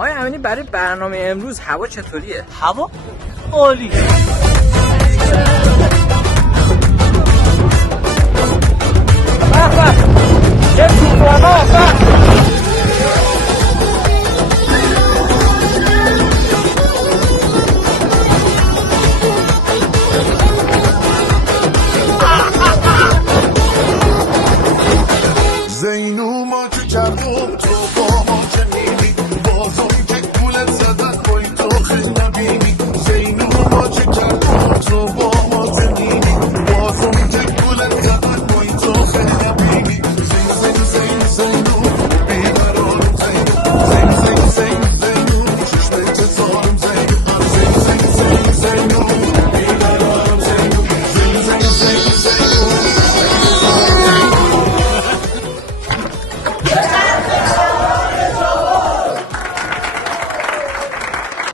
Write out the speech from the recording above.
آقای امینی برای برنامه امروز هوا چطوریه؟ هوا عالی. به به چه طوفانا